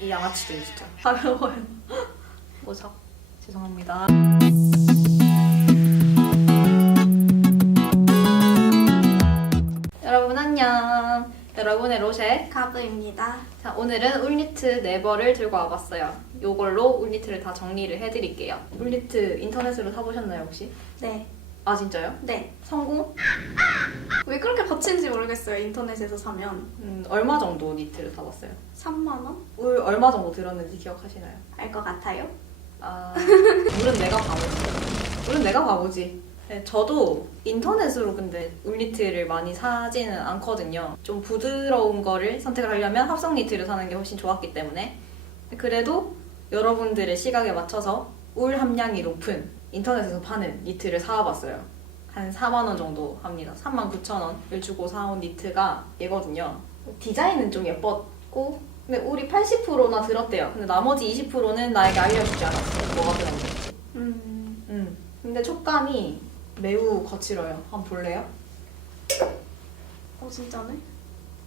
이 양아치들 진짜 가벼워요. 보석 죄송합니다. 여러분 안녕. 여러분의 로제 가브입니다. 자, 오늘은 울니트 네버를 들고 와봤어요. 요걸로 울니트를 다 정리를 해드릴게요. 울니트 인터넷으로 사보셨나요 혹시? 네. 아 진짜요? 네. 성공? 왜 그렇게 거친지 모르겠어요. 인터넷에서 사면. 얼마 정도 니트를 사봤어요? 3만 원? 울 얼마 정도 들었는지 기억하시나요? 알 것 같아요. 아, 물은 내가 바보지. 물은 내가 바보지. 네, 저도 인터넷으로 근데 울니트를 많이 사지는 않거든요. 좀 부드러운 거를 선택을 하려면 합성 니트를 사는 게 훨씬 좋았기 때문에. 그래도 여러분들의 시각에 맞춰서 울 함량이 높은 인터넷에서 파는 니트를 사와봤어요. 한 4만 원 정도 합니다. 39,000원을 주고 사온 니트가 얘거든요. 디자인은 좀 예뻤고 근데 울이 80%나 들었대요. 근데 나머지 20%는 나에게 알려주지 않았어요. 뭐가 들었는지. 근데 촉감이 매우 거칠어요. 한번 볼래요? 진짜네?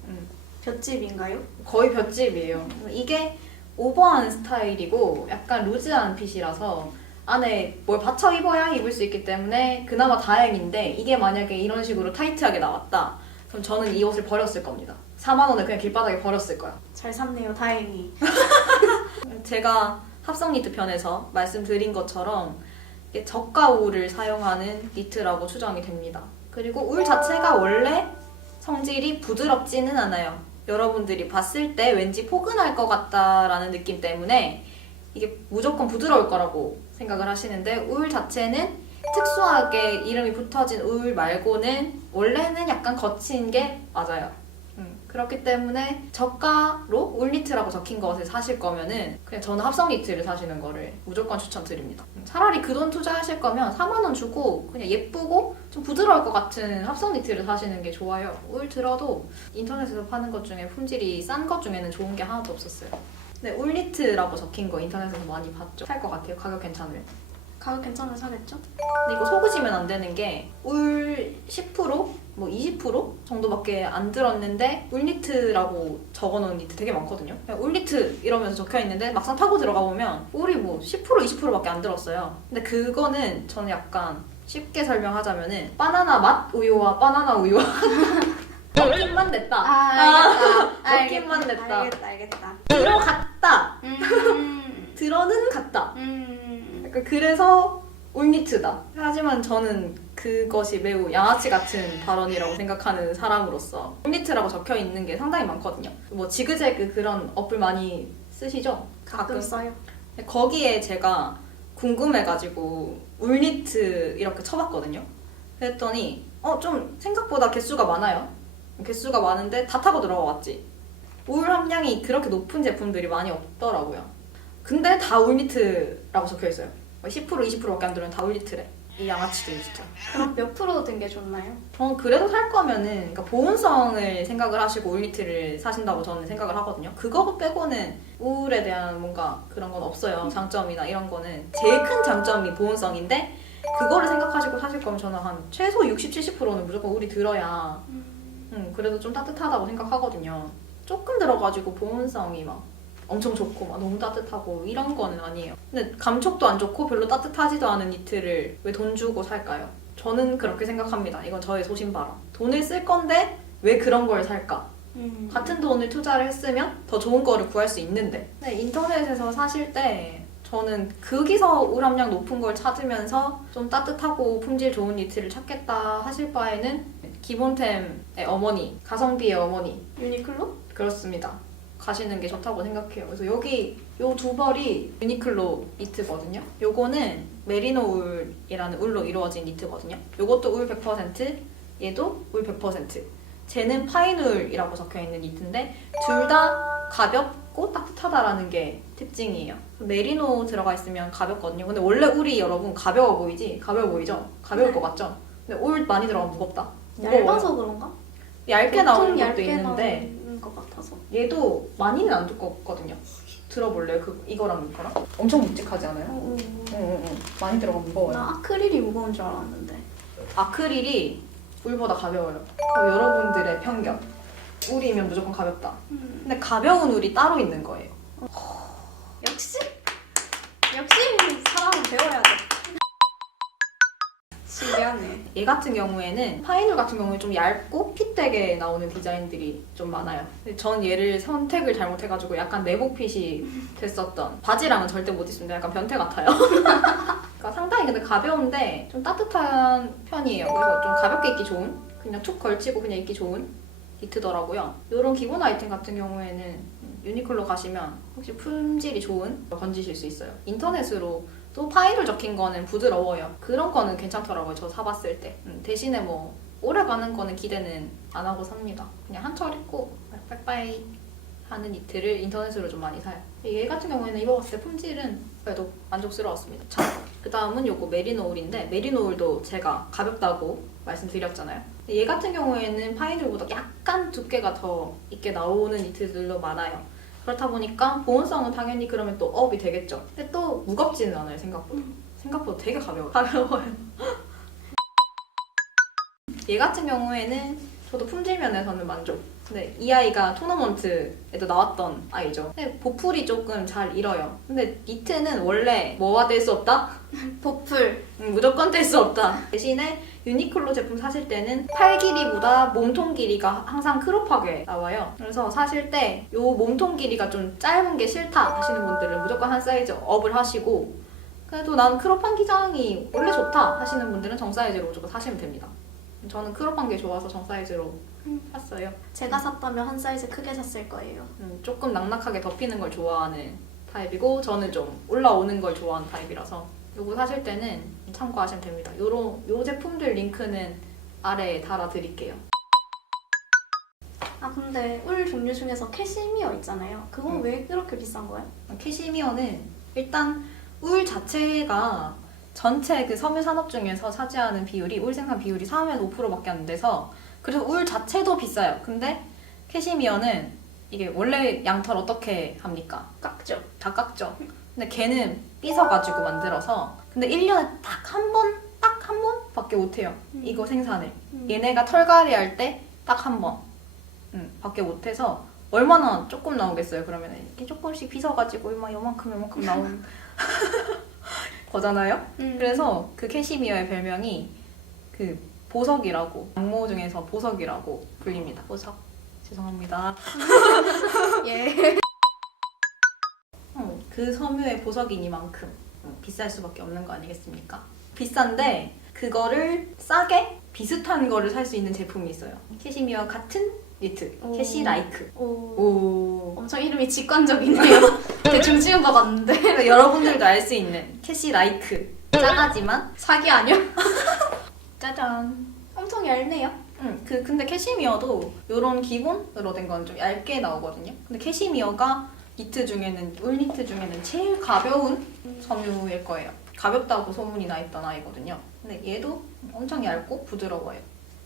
음. 볏짚인가요? 거의 볏짚이에요. 이게 오버한 스타일이고 약간 루즈한 핏이라서 안에 뭘 받쳐 입어야 입을 수 있기 때문에 그나마 다행인데 이게 만약에 이런 식으로 타이트하게 나왔다 그럼 저는 이 옷을 버렸을 겁니다. 4만 원을 그냥 길바닥에 버렸을 거야. 잘 샀네요. 다행히. 제가 합성 니트 편에서 말씀드린 것처럼 이게 저가 울을 사용하는 니트라고 추정이 됩니다. 그리고 울 자체가 원래 성질이 부드럽지는 않아요. 여러분들이 봤을 때 왠지 포근할 것 같다라는 느낌 때문에 이게 무조건 부드러울 거라고 생각을 하시는데 울 자체는 특수하게 이름이 붙어진 울 말고는 원래는 약간 거친 게 맞아요. 그렇기 때문에 저가로 울니트라고 적힌 것을 사실 거면은 그냥 저는 합성 니트를 사시는 거를 무조건 추천드립니다. 차라리 그 돈 투자하실 거면 4만 원 주고 그냥 예쁘고 좀 부드러울 것 같은 합성 니트를 사시는 게 좋아요. 울 들어도 인터넷에서 파는 것 중에 품질이 싼 것 중에는 좋은 게 하나도 없었어요. 근데 울니트라고 적힌 거 인터넷에서 많이 봤죠? 살 것 같아요. 가격 괜찮으면. 가격 괜찮으면 사겠죠? 근데 이거 속으시면 안 되는 게 울 10%? 뭐 20% 정도밖에 안 들었는데 울니트라고 적어놓은 니트 되게 많거든요. 그냥 울니트 이러면서 적혀있는데 막상 타고 들어가 보면 울이 뭐 10% 20%밖에 안 들었어요. 근데 그거는 저는 약간 쉽게 설명하자면은 바나나 맛 우유와 바나나 우유와 느낌만 냈다. 느낌만 냈다. 알겠다. 들어갔다. 들어는 갔다. 약간 그래서 울니트다. 하지만 저는 그것이 매우 양아치 같은 발언이라고 생각하는 사람으로서 울니트라고 적혀 있는 게 상당히 많거든요. 뭐 지그재그 그런 어플 많이 쓰시죠? 가끔 써요. 거기에 제가 궁금해가지고 울니트 이렇게 쳐봤거든요. 그랬더니 좀 생각보다 개수가 많아요. 개수가 많은데 다 타고 들어왔지. 울 함량이 그렇게 높은 제품들이 많이 없더라고요. 근데 다 울니트라고 적혀있어요. 10% 20%밖에 안 들으면 다 울니트래. 이 양아치들 진짜. 그럼 몇 프로 든 게 좋나요? 저는 그래도 살 거면은 그러니까 보온성을 생각을 하시고 울니트를 사신다고 저는 생각을 하거든요. 그거 빼고는 울에 대한 뭔가 그런 건 없어요. 장점이나 이런 거는. 제일 큰 장점이 보온성인데 그거를 생각하시고 사실 거면 저는 한 최소 60, 70%는 무조건 울이 들어야 그래도 좀 따뜻하다고 생각하거든요. 조금 들어가지고 보온성이 막 엄청 좋고 막 너무 따뜻하고 이런 거는 아니에요. 근데 감촉도 안 좋고 별로 따뜻하지도 않은 니트를 왜 돈 주고 살까요? 저는 그렇게 생각합니다. 이건 저의 소신발언. 돈을 쓸 건데 왜 그런 걸 살까? 같은 돈을 투자를 했으면 더 좋은 거를 구할 수 있는데. 근데 인터넷에서 사실 때 저는 거기서 울 함량 높은 걸 찾으면서 좀 따뜻하고 품질 좋은 니트를 찾겠다 하실 바에는 기본템의 어머니, 가성비의 어머니 유니클로? 그렇습니다. 가시는 게 좋다고 생각해요. 그래서 여기 요 두 벌이 유니클로 니트거든요. 요거는 메리노 울이라는 울로 이루어진 니트거든요. 요것도 울 100%, 얘도 울 100%. 쟤는 파인울이라고 적혀있는 니트인데 둘 다 가볍고 따뜻하다라는 게 특징이에요. 메리노 들어가 있으면 가볍거든요. 근데 원래 울이 여러분 가벼워 보이지? 가벼워 보이죠? 가벼울 것 같죠? 근데 울 많이 들어가면 무겁다. 무거워요. 얇아서 그런가? 얇게 나오는 것도 얇게 있는데 나오는 것 같아서. 얘도 많이는 안 두껍거든요. 들어볼래요? 이거랑 이거랑? 엄청 묵직하지 않아요? 응. 많이 들어가 무거워요. 나 아크릴이 무거운 줄 알았는데. 아크릴이 울보다 가벼워요. 여러분들의 편견. 울이면 무조건 가볍다. 근데 가벼운 울이 따로 있는 거예요. 얘 같은 경우에는 파인울 같은 경우에 좀 얇고 핏되게 나오는 디자인들이 좀 많아요. 근데 전 얘를 선택을 잘못해가지고 약간 내복핏이 됐었던, 바지랑은 절대 못 입습니다. 약간 변태 같아요. 그러니까 상당히 근데 가벼운데 좀 따뜻한 편이에요. 그래서 좀 가볍게 입기 좋은, 그냥 툭 걸치고 그냥 입기 좋은 니트더라고요. 이런 기본 아이템 같은 경우에는 유니클로 가시면 혹시 품질이 좋은 거 건지실 수 있어요. 인터넷으로 또 파인을 적힌 거는 부드러워요. 그런 거는 괜찮더라고요. 저 사봤을 때. 대신에 뭐 오래 가는 거는 기대는 안 하고 삽니다. 그냥 한철 입고 빠이빠이 하는 니트를 인터넷으로 좀 많이 사요. 얘 같은 경우에는 입어봤을 때 품질은 그래도 만족스러웠습니다. 자, 그 다음은 요거 메리노울인데, 메리노울도 제가 가볍다고 말씀드렸잖아요. 얘 같은 경우에는 파인울보다 약간 두께가 더 있게 나오는 니트들도 많아요. 그렇다 보니까 보온성은 당연히 그러면 또 업이 되겠죠. 근데 또 무겁지는 않아요, 생각보다. 생각보다 되게 가벼워요. 얘 같은 경우에는 저도 품질 면에서는 만족. 근데 이 아이가 토너먼트에도 나왔던 아이죠. 근데 보풀이 조금 잘 일어요. 근데 니트는 원래 뭐가 될 수 없다? 보풀. 무조건 뗄 수 없다. 대신에 유니클로 제품 사실 때는 팔 길이보다 몸통 길이가 항상 크롭하게 나와요. 그래서 사실 때 이 몸통 길이가 좀 짧은 게 싫다 하시는 분들은 무조건 한 사이즈 업을 하시고, 그래도 난 크롭한 기장이 원래 좋다 하시는 분들은 정 사이즈로 무조건 사시면 됩니다. 저는 크롭한 게 좋아서 정 사이즈로 샀어요. 제가 샀다면 한 사이즈 크게 샀을 거예요. 조금 낙낙하게 덮이는 걸 좋아하는 타입이고, 저는 좀 올라오는 걸 좋아하는 타입이라서 요거 사실 때는 참고하시면 됩니다. 요 제품들 링크는 아래에 달아드릴게요. 아 근데 울 종류 중에서 캐시미어 있잖아요. 그건 왜 그렇게 비싼 거예요? 캐시미어는 일단 울 자체가 전체 그 섬유 산업 중에서 차지하는 비율이, 울 생산 비율이 3에서 5%밖에 안 돼서, 그래서 울 자체도 비싸요. 근데 캐시미어는 이게 원래 양털 어떻게 합니까? 깎죠. 다 깎죠. 근데 걔는 삐서가지고 만들어서, 근데 1년에 딱 한 번밖에 못해요. 이거 생산을. 얘네가 털갈이 할 때 딱 한 번 밖에 못해서 얼마나 조금 나오겠어요. 그러면 이렇게 조금씩 삐서가지고 막 요만큼 나오는 거잖아요. 그래서 그 캐시미어의 별명이 그 보석이라고, 양모 중에서 보석이라고 불립니다. 보석. 죄송합니다. 예. 그 섬유의 보석이니만큼 비쌀 수밖에 없는 거 아니겠습니까? 비싼데 그거를 싸게 비슷한 거를 살 수 있는 제품이 있어요. 캐시미어 같은 니트, 캐시라이크. 오. 엄청 이름이 직관적이네요. 대충 지은 거 같는데. 그러니까 여러분들도 알 수 있는 캐시라이크. 짜가지만 사기 아니야? 짜잔. 엄청 얇네요. 근데 캐시미어도 이런 기본으로 된 건 좀 얇게 나오거든요. 근데 캐시미어가 니트 중에는, 울 니트 중에는 제일 가벼운 섬유일 거예요. 가볍다고 소문이 나 있던 아이거든요. 근데 얘도 엄청 얇고 부드러워요.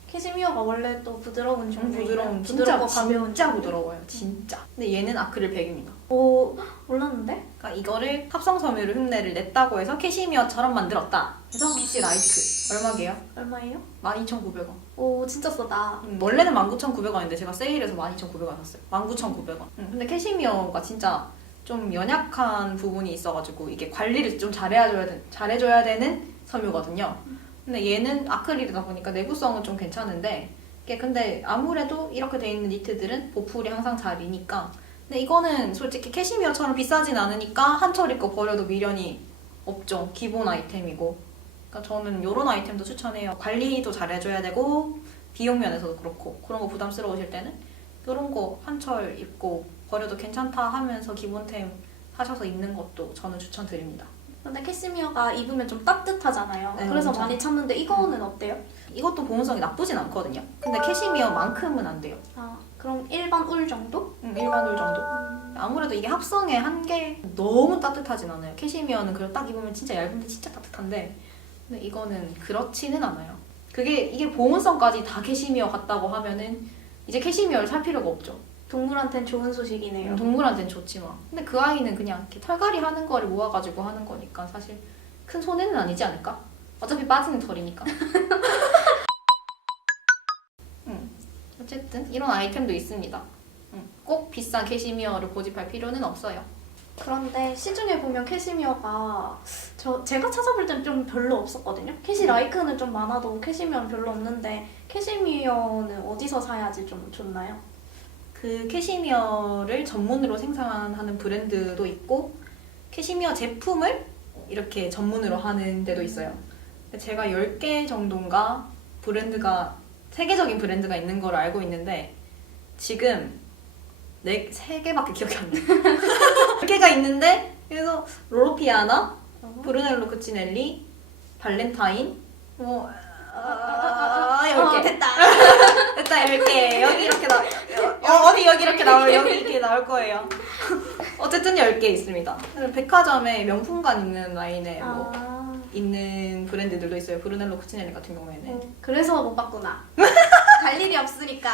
캐시미어가 원래 또 부드러운 종류예요. 부드러운, 부드럽고 가벼운 진짜 종류. 부드러워요. 진짜. 근데 얘는 아크릴 100입니다. 오, 몰랐는데? 그러니까 이거를 합성 섬유를 흉내를 냈다고 해서 캐시미어처럼 만들었다. 그래서 캐시라이크. 얼마게요? 얼마예요? 12,900원. 오, 진짜 싸다. 원래는 19,900원인데 제가 세일해서 12,900원 샀어요. 19,900원. 근데 캐시미어가 진짜 좀 연약한 부분이 있어가지고 이게 관리를 좀 잘해줘야 되는 섬유거든요. 근데 얘는 아크릴이다 보니까 내구성은 좀 괜찮은데, 이게 근데 아무래도 이렇게 돼 있는 니트들은 보풀이 항상 잘 이니까. 근데 이거는 솔직히 캐시미어처럼 비싸진 않으니까 한철 입고 버려도 미련이 없죠. 기본 아이템이고. 그러니까 저는 이런 아이템도 추천해요. 관리도 잘해줘야 되고, 비용 면에서도 그렇고, 그런 거 부담스러우실 때는 이런 거 한철 입고 버려도 괜찮다 하면서 기본템 사셔서 입는 것도 저는 추천드립니다. 근데 캐시미어가 입으면 좀 따뜻하잖아요. 네, 그래서 맞아. 많이 찾는데 이거는 어때요? 이것도 보온성이 나쁘진 않거든요. 근데 캐시미어만큼은 안 돼요. 아, 그럼 일반 울 정도? 일반 울 정도. 아무래도 이게 합성의 한계, 너무 따뜻하진 않아요. 캐시미어는 그걸 딱 입으면 진짜 얇은데 진짜 따뜻한데, 근데 이거는 그렇지는 않아요. 이게 보온성까지 다 캐시미어 같다고 하면은 이제 캐시미어를 살 필요가 없죠. 동물한텐 좋은 소식이네요. 동물한테는 좋지만. 근데 그 아이는 그냥 이렇게 털갈이 하는 거를 모아가지고 하는 거니까 사실 큰 손해는 아니지 않을까? 어차피 빠지는 털이니까. 어쨌든 이런 아이템도 있습니다. 꼭 비싼 캐시미어를 고집할 필요는 없어요. 그런데 시중에 보면 캐시미어가 제가 찾아볼 땐 좀 별로 없었거든요. 캐시 라이크는 좀 많아도 캐시미어는 별로 없는데 캐시미어는 어디서 사야지 좀 좋나요? 그 캐시미어를 전문으로 생산하는 브랜드도 있고 캐시미어 제품을 이렇게 전문으로 하는 데도 있어요. 제가 10개 정도인가 브랜드가 세계적인 브랜드가 있는 걸 알고 있는데 지금 3개밖에 기억이 안 나요. 10개가 있는데 그래서 로로피아나, 브루넬로 쿠치넬리, 발렌타인 뭐 10개. 됐다. 됐다 10개. 여기 이렇게 어디 여기 이렇게 여기 이렇게 나올 거예요. 어쨌든 10개 있습니다. 백화점에 명품관 있는 라인에 뭐 있는 브랜드들도 있어요. 브루넬로 쿠치넬리 같은 경우에는. 그래서 못 봤구나. 갈 일이 없으니까.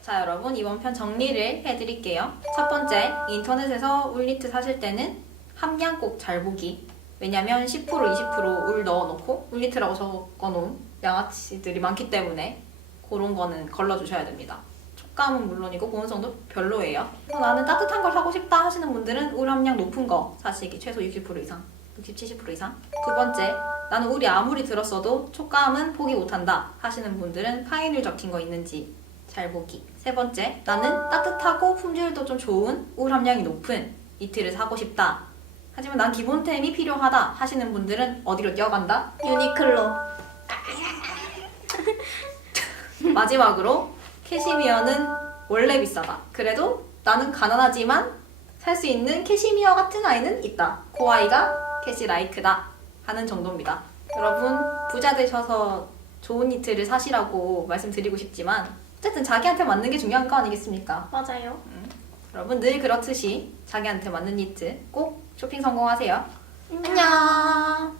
자 여러분 이번 편 정리를 해드릴게요. 첫 번째, 인터넷에서 울니트 사실 때는 함량 꼭 잘 보기. 왜냐면 10% 20% 울 넣어놓고 울니트라고 적어놓은 양아치들이 많기 때문에 그런 거는 걸러주셔야 됩니다. 촉감은 물론이고 보온성도 별로예요. 그래서 나는 따뜻한 걸 사고 싶다 하시는 분들은 울 함량 높은 거 사시기. 최소 60% 이상, 60, 70% 이상. 두 번째, 나는 울이 아무리 들었어도 촉감은 포기 못한다 하시는 분들은 파인을 적힌 거 있는지 잘 보기. 세 번째, 나는 따뜻하고 품질도 좀 좋은 울 함량이 높은 니트를 사고 싶다. 하지만 난 기본템이 필요하다 하시는 분들은 어디로 뛰어간다? 유니클로. 마지막으로 캐시미어는 원래 비싸다. 그래도 나는 가난하지만 살 수 있는 캐시미어 같은 아이는 있다. 그 아이가 캐시라이크다 하는 정도입니다. 여러분 부자 되셔서 좋은 니트를 사시라고 말씀드리고 싶지만 어쨌든 자기한테 맞는 게 중요한 거 아니겠습니까? 맞아요. 여러분 늘 그렇듯이 자기한테 맞는 니트 꼭 쇼핑 성공하세요. 안녕.